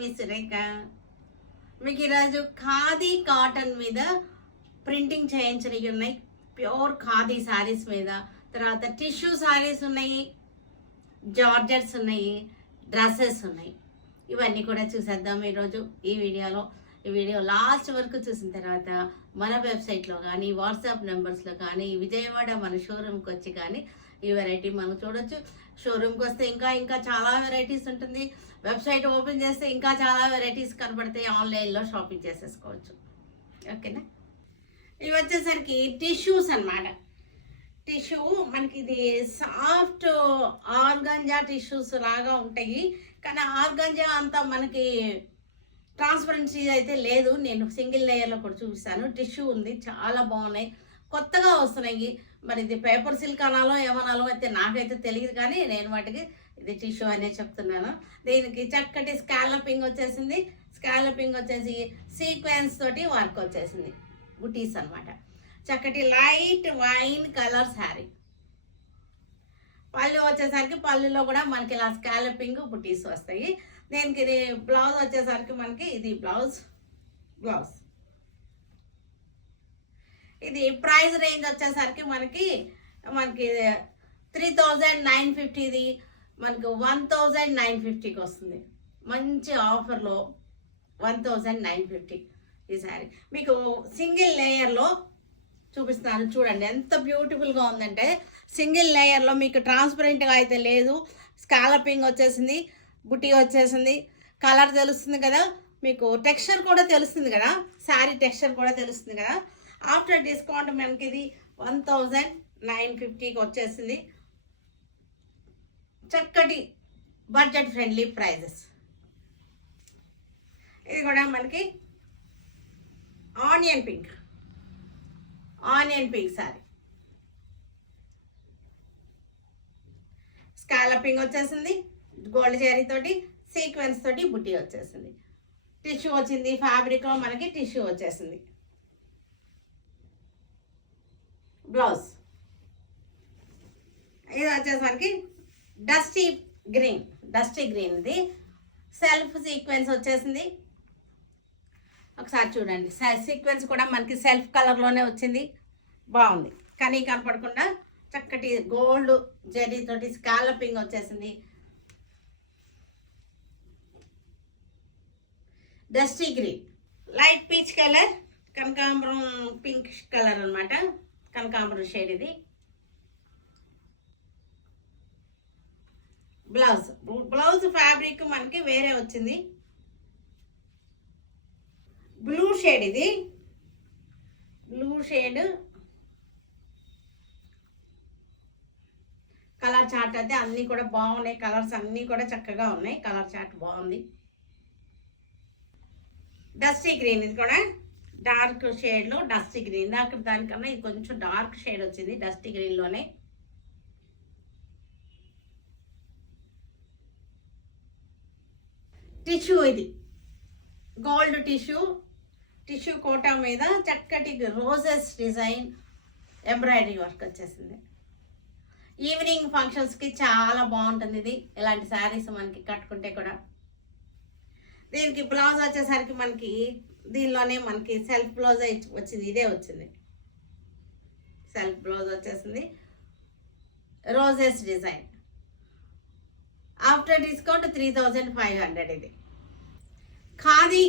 మీ సురేఖ. మీకు ఈరోజు ఖాదీ కాటన్ మీద ప్రింటింగ్ చేయించినవి ఉన్నాయి. ప్యూర్ ఖాదీ శారీస్ మీద, తర్వాత టిష్యూ శారీస్ ఉన్నాయి, జార్జెట్స్ ఉన్నాయి, డ్రెస్సెస్ ఉన్నాయి. ఇవన్నీ కూడా చూసేద్దాం ఈరోజు ఈ వీడియోలో. ఈ వీడియో లాస్ట్ వరకు చూసిన తర్వాత మన వెబ్సైట్లో కానీ, వాట్సాప్ నెంబర్స్లో కానీ, విజయవాడ మన షోరూమ్కి వచ్చి కానీ ఈ వెరైటీ మనం చూడొచ్చు. షోరూమ్కి వస్తే ఇంకా చాలా వెరైటీస్ ఉంటుంది. వెబ్సైట్ ఓపెన్ చేస్తే ఇంకా చాలా వెరైటీస్ కనబడతాయి. ఆన్లైన్లో షాపింగ్ చేసేసుకోవచ్చు. ఓకేనా? ఇవి వచ్చేసరికి టిష్యూస్ అన్నమాట. టిష్యూ మనకి ఇది సాఫ్ట్ ఆర్గాంజా టిష్యూస్ లాగా ఉంటాయి. కానీ ఆర్గాంజా అంతా మనకి ట్రాన్స్పరెన్సీ అయితే లేదు. నేను సింగిల్ లేయర్లో కూడా చూపిస్తాను. టిష్యూ ఉంది, చాలా బాగున్నాయి, కొత్తగా వస్తున్నాయి. మరి ఇది పేపర్ సిల్క్ అనాలో ఏమనాలో అయితే నాకైతే తెలియదు, కానీ నేను వాటికి ఇది టిష్యూ అనే చెప్తున్నాను. దీనికి చక్కటి స్కాలపింగ్ వచ్చేసింది. స్కాలపింగ్ వచ్చేసి సీక్వెన్స్ తోటి వర్క్ వచ్చేసింది. బుటీస్ అనమాట. చక్కటి లైట్ వైన్ కలర్ శారీ. పళ్ళు వచ్చేసరికి పళ్ళులో కూడా మనకి ఇలా స్కాలపింగ్ బుటీస్ వస్తాయి. దీనికి ఇది బ్లౌజ్ వచ్చేసరికి మనకి ఇది బ్లౌజ్. ఇది ప్రైస్ రేంజ్ వచ్చేసరికి మనకి 3950, ఇది మనకు 1950కి వస్తుంది. మంచి ఆఫర్లో 1950 ఈ శారీ. మీకు సింగిల్ లేయర్లో చూపిస్తాను, చూడండి ఎంత బ్యూటిఫుల్గా ఉందంటే. సింగిల్ లేయర్లో మీకు ట్రాన్స్పరెంట్గా అయితే లేదు. స్కాలపింగ్ వచ్చేసింది, బుటీ వచ్చేసింది, కలర్ తెలుస్తుంది కదా, మీకు టెక్స్చర్ కూడా తెలుస్తుంది కదా, శారీ టెక్స్చర్ కూడా తెలుస్తుంది కదా. ఆఫ్టర్ డిస్కౌంట్ మనకి ఇది 1950కి వచ్చేసింది. చక్కటి బడ్జెట్ ఫ్రెండ్లీ ప్రైజెస్. ఇది కూడా మనకి ఆనియన్ పింక్ శారీ. స్కాలపింగ్ వచ్చేసింది, గోల్డ్ జరీ తోటి సీక్వెన్స్ తోటి బుట్టి వచ్చేసింది. టిష్యూ వచ్చింది, ఫ్యాబ్రిక్లో మనకి టిష్యూ వచ్చేసింది. బ్లౌజ్ ఇది వచ్చేసరికి డస్టీ గ్రీన్ ఇది సెల్ఫ్ సీక్వెన్స్ వచ్చేసింది. ఒకసారి చూడండి, సీక్వెన్స్ కూడా మనకి సెల్ఫ్ కలర్లోనే వచ్చింది. బాగుంది, కానీ కనపడకుండా చక్కటి గోల్డ్ జరీ తోటి స్కాలపింగ్ వచ్చేసింది. Dusty green, light peach colour, కనకాంబరం పింక్ కలర్ అనమాట. కనకాంబరం షేడ్ ఇది. బ్లౌజ్ ఫ్యాబ్రిక్ మనకి వేరే వచ్చింది. బ్లూ షేడ్, ఇది బ్లూ షేడ్. కలర్ చార్ట్ అయితే అన్నీ కూడా బాగున్నాయి. కలర్స్ అన్నీ కూడా చక్కగా ఉన్నాయి. కలర్ చార్ట్ బాగుంది. డస్టీ గ్రీన్, ఇది కూడా డార్క్ షేడ్లో డస్టీ గ్రీన్. దానికన్నా ఇది కొంచెం డార్క్ షేడ్ వచ్చింది డస్టీ గ్రీన్లోనే. టిష్యూ, ఇది గోల్డ్ టిష్యూ కోటా మీద చక్కటి రోజెస్ డిజైన్ ఎంబ్రాయిడరీ వర్క్ వచ్చేసింది. ఈవినింగ్ ఫంక్షన్స్కి చాలా బాగుంటుంది ఇది. ఇలాంటి శారీస్ మనకి కట్టుకుంటే కూడా. దీనికి బ్లౌజ్ వచ్చేసరికి మనకి దీనిలోనే మనకి సెల్ఫ్ బ్లౌజ్ వచ్చింది. ఇదే వచ్చింది సెల్ఫ్ బ్లౌజ్ వచ్చేసింది. Roses design. After discount 3500. ఇది ఖాదీ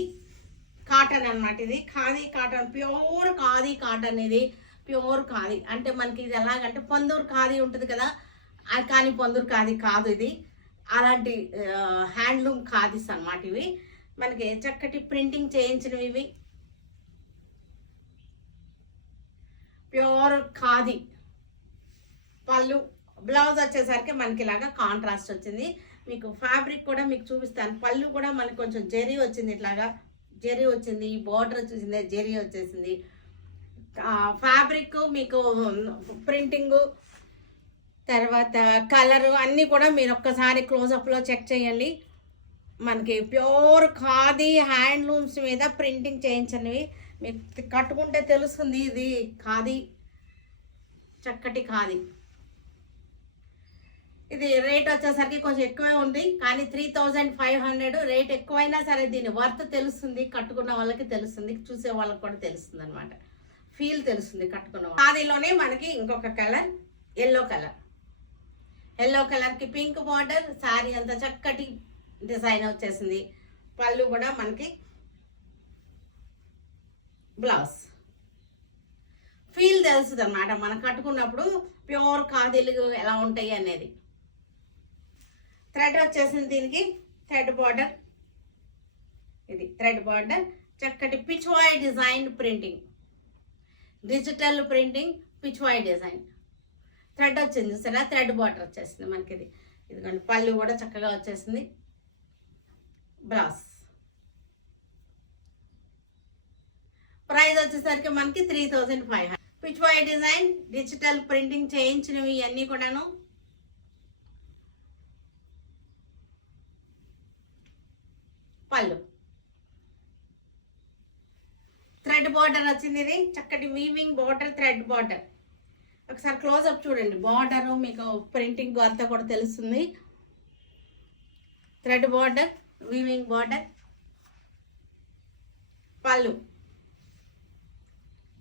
కాటన్ అనమాట. ఇది khadi cotton, pure khadi cotton. ఇది ప్యూర్ ఖాదీ అంటే మనకి ఇది ఎలాగంటే పందూరు ఖాదీ ఉంటుంది కదా, కానీ పందూరు ఖాదీ కాదు ఇది. అలాంటి హ్యాండ్లూమ్ ఖాదీస్ అనమాట ఇవి. మనకి చక్కటి ప్రింటింగ్ చేయించినవి ఇవి. ప్యూర్ ఖాదీ. పళ్ళు, బ్లౌజ్ వచ్చేసరికి మనకి ఇలాగా కాంట్రాస్ట్ వచ్చింది. మీకు ఫ్యాబ్రిక్ కూడా మీకు చూపిస్తాను. పళ్ళు కూడా మనకి కొంచెం జరీ వచ్చింది, ఇట్లాగా జరీ వచ్చింది. బోర్డర్ వచ్చేసింది, జరీ వచ్చేసింది. ఫ్యాబ్రిక్ మీకు ప్రింటింగు, తర్వాత కలరు అన్నీ కూడా మీరు ఒక్కసారి క్లోజప్లో చెక్ చేయండి. మనకి ప్యూర్ ఖాదీ హ్యాండ్లూమ్స్ మీద ప్రింటింగ్ చేయించినవి. మీకు కట్టుకుంటే తెలుస్తుంది ఇది ఖాదీ, చక్కటి ఖాదీ. ఇది రేట్ వచ్చేసరికి కొంచెం ఎక్కువే ఉంది, కానీ 3500 రేట్ ఎక్కువైనా సరే దీని వర్త్ తెలుస్తుంది, కట్టుకున్న వాళ్ళకి తెలుస్తుంది, చూసే వాళ్ళకి కూడా తెలుస్తుంది అనమాట, ఫీల్ తెలుస్తుంది కట్టుకున్న. ఖాదీలోనే మనకి ఇంకొక కలర్ ఎల్లో కలర్. ఎల్లో కలర్కి పింక్ బార్డర్, శారీ అంతా చక్కటి డిజైన్ వచ్చేసింది. పళ్ళు కూడా మనకి బ్లౌజ్. ఫీల్ తెలుస్తుంది అన్నమాట మనం కట్టుకున్నప్పుడు ప్యూర్ ఖాదీలు ఎలా ఉంటాయి అనేది. థ్రెడ్ వచ్చేసింది దీనికి, థ్రెడ్ బార్డర్. ఇది థ్రెడ్ బార్డర్, చక్కటి Pichwai design printing, digital printing Pichwai design. Thread వచ్చింది సరే, థ్రెడ్ బార్డర్ వచ్చేసింది మనకి. ఇది ఇదిగోండి పళ్ళు కూడా చక్కగా వచ్చేసింది. బ్లౌజ్ ప్రైస్ వచ్చేసరికి మనకి 3500. పిచ్వాయ్ డిజైన్, డిజిటల్ ప్రింటింగ్ చేయించినవి ఇవన్నీ కూడాను. పళ్ళు థ్రెడ్ బార్డర్ వచ్చింది, ఇది చక్కటి వీవింగ్ బార్డర్, థ్రెడ్ బార్డర్. ఒకసారి క్లోజ్అప్ చూడండి, బార్డర్ మీకు ప్రింటింగ్ అంతా కూడా తెలుస్తుంది. థ్రెడ్ బార్డర్, వీవింగ్ బార్డర్, పళ్ళు,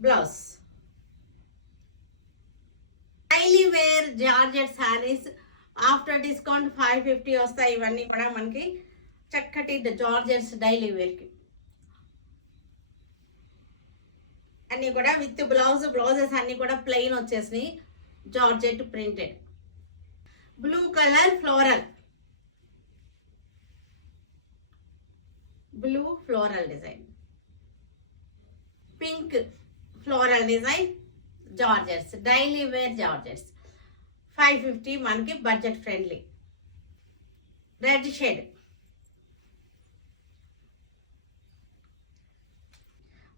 blouse. Daily wear georgette saris after discount 550 వస్తాయి. ఇవన్నీ కూడా మనకి చక్కటి జార్జెట్స్ డైలీ వేర్కి అన్నీ కూడా విత్ బ్లౌజ్. బ్లౌజెస్ అన్నీ కూడా ప్లెయిన్ వచ్చేసినాయి, georgette printed. Blue colour floral, blue floral design, pink floral design, georgettes daily wear georgettes. 550 మనకి budget friendly. Red shade,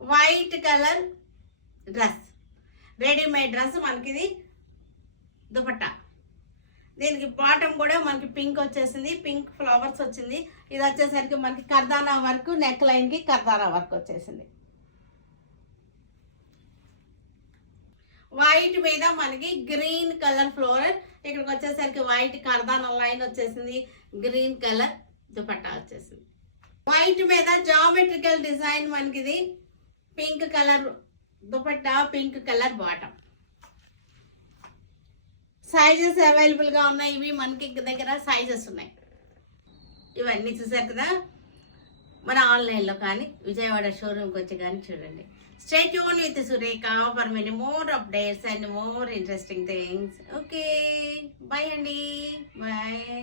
white colour dress, readymade dress మనకి. ఇది దుపట్టా, దీనికి బాటమ్ కూడా మనకి పింక్ వచ్చేసింది, పింక్ ఫ్లవర్స్ వచ్చింది. ఇది వచ్చేసరికి మనకి కర్దానా వర్క్, నెక్ లైన్ కి కర్దానా వర్క్ వచ్చేసింది. వైట్ మీద మనకి గ్రీన్ కలర్ ఫ్లోరల్, ఇక్కడికి వచ్చేసరికి వైట్ కర్దానా లైన్ వచ్చేసింది, గ్రీన్ కలర్ దుపట్టా వచ్చేసింది. వైట్ మీద జామెట్రికల్ డిజైన్ మనకి. ఇది pink colour dupatta, pink colour bottom. Sizes అవైలబుల్గా ఉన్నాయి, ఇవి మనకి దగ్గర సైజెస్ ఉన్నాయి. ఇవన్నీ చూసారు కదా, మన ఆన్లైన్లో కానీ విజయవాడ షోరూమ్కి వచ్చి కానీ చూడండి. Stay tuned with Sureka for many more updates and more interesting things. Okay, bye Andy. Bye.